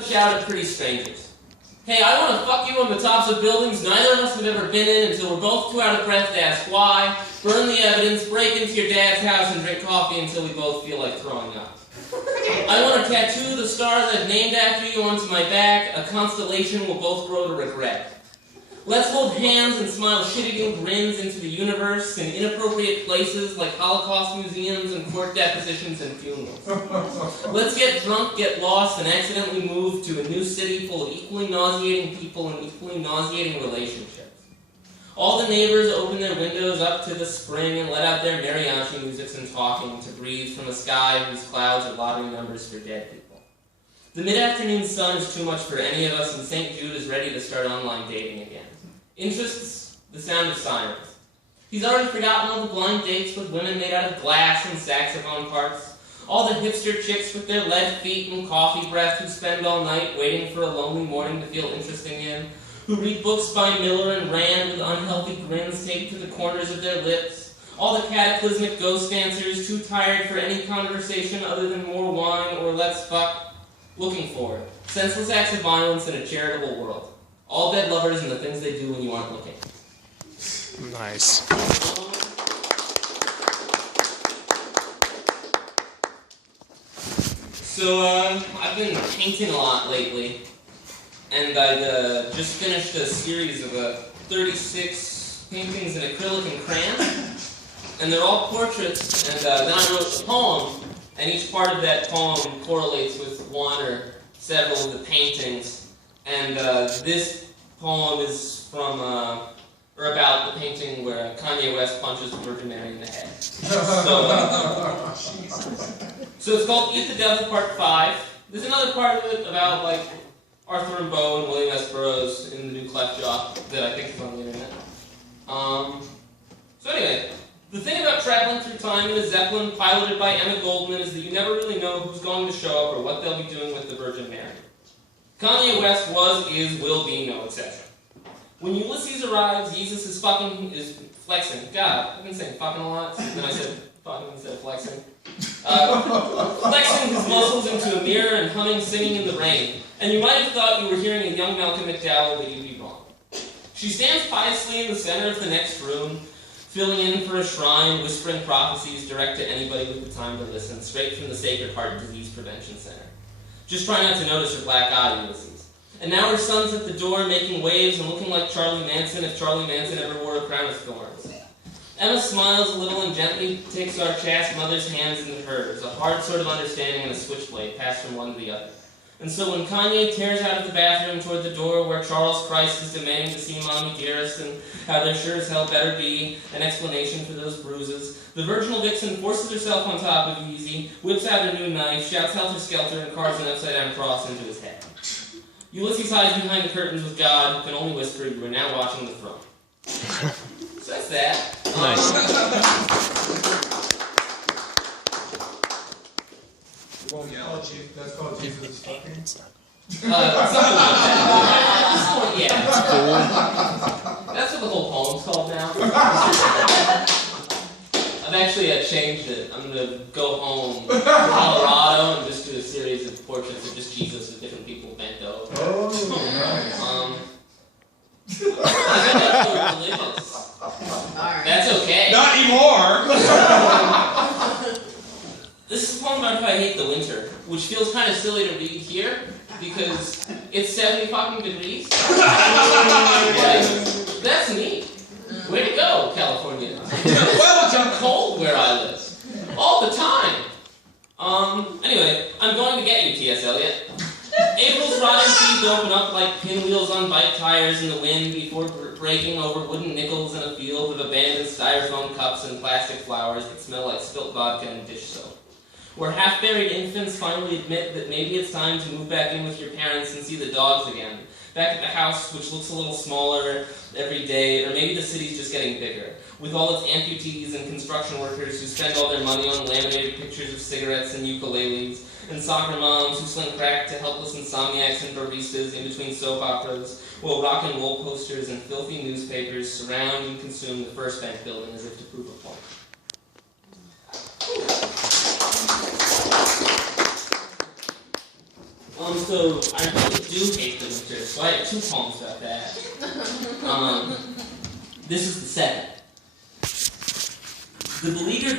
Shout at pretty strangers. Hey, I want to fuck you on the tops of buildings neither of us have ever been in until we're both too out of breath to ask why, burn the evidence, break into your dad's house, and drink coffee until we both feel like throwing up. I want to tattoo the stars I've named after you onto my back, a constellation we'll both grow to regret. Let's hold hands and smile shit-eating grins into the universe in inappropriate places like Holocaust museums and court depositions and funerals. Let's get drunk, get lost, and accidentally move to a new city full of equally nauseating people and equally nauseating relationships. All the neighbors open their windows up to the spring and let out their mariachi musics and talking to breathe from a sky whose clouds are lottery numbers for dead people. The mid-afternoon sun is too much for any of us, and St. Jude is ready to start online dating again. Interests, the sound of sirens. He's already forgotten all the blind dates with women made out of glass and saxophone parts, all the hipster chicks with their lead feet and coffee breath who spend all night waiting for a lonely morning to feel interesting in, who read books by Miller and Rand with unhealthy grins taped to the corners of their lips, all the cataclysmic ghost dancers too tired for any conversation other than more wine or let's fuck, looking for it. Senseless acts of violence in a charitable world. All dead lovers and the things they do when you aren't looking. Nice. So, I've been painting a lot lately, and I'd just finished a series of 36 paintings in acrylic and crayon, and they're all portraits, and then I wrote a poem, and each part of that poem correlates with one or several of the paintings. And this poem is from, or about the painting where Kanye West punches the Virgin Mary in the head. So it's called Eat the Devil Part 5. There's another part of it about, like, Arthur Rimbaud and William S. Burroughs in the new cleft jaw that I think is on the internet. So anyway, the thing about traveling through time in a Zeppelin piloted by Emma Goldman is that you never really know who's going to show up or what they'll be doing with the Virgin Mary. Kanye West was, is, will be no exception. When Ulysses arrives, Jesus is flexing. God, I've been saying fucking a lot, then I said fucking instead of flexing. Flexing his muscles into a mirror and humming, singing in the rain. And you might have thought you were hearing a young Malcolm McDowell, but you'd be wrong. She stands piously in the center of the next room, filling in for a shrine, whispering prophecies direct to anybody with the time to listen, straight from the Sacred Heart Disease Prevention Center. Just try not to notice her black eye, Ulysses. And now her son's at the door making waves and looking like Charlie Manson if Charlie Manson ever wore a crown of thorns. Emma smiles a little and gently takes our chaste mother's hands into hers, a hard sort of understanding and a switchblade passed from one to the other. And so when Kanye tears out of the bathroom toward the door where Charles Christ is demanding to see Mommy Dearest and how there sure as hell better be an explanation for those bruises, the virginal vixen forces herself on top of Yeezy, whips out a new knife, shouts helter-skelter, and carves an upside-down cross into his head. Ulysses hides behind the curtains with God, who can only whisper, "You are now watching the throne." So that's that. Nice. That's called Jesus fucking. Something like that. Yeah. That's what the whole poem's called now. I've actually changed it. I'm going to go home to Colorado and just do a series of portraits of just Jesus with different people bent over. Oh, nice. I think that's so religious. That's okay. Not anymore! This is a poem about how I hate the winter, which feels kind of silly to read here, because it's 70 fucking degrees. Like, that's neat. Way to go, California. Well, it's cold where I live. All the time. Anyway, I'm going to get you, T.S. Eliot. April's rotten teeth open up like pinwheels on bike tires in the wind before breaking over wooden nickels in a field of abandoned styrofoam cups and plastic flowers that smell like spilt vodka and dish soap. Where half-buried infants finally admit that maybe it's time to move back in with your parents and see the dogs again. Back at the house, which looks a little smaller every day, or maybe the city's just getting bigger, with all its amputees and construction workers who spend all their money on laminated pictures of cigarettes and ukuleles, and soccer moms who sling crack to helpless insomniacs and baristas in between soap operas, while rock and roll posters and filthy newspapers surround and consume the First Bank building as if to prove a point. So I really do hate the winter, so I have 2 poems about that. This is the second. The beleaguered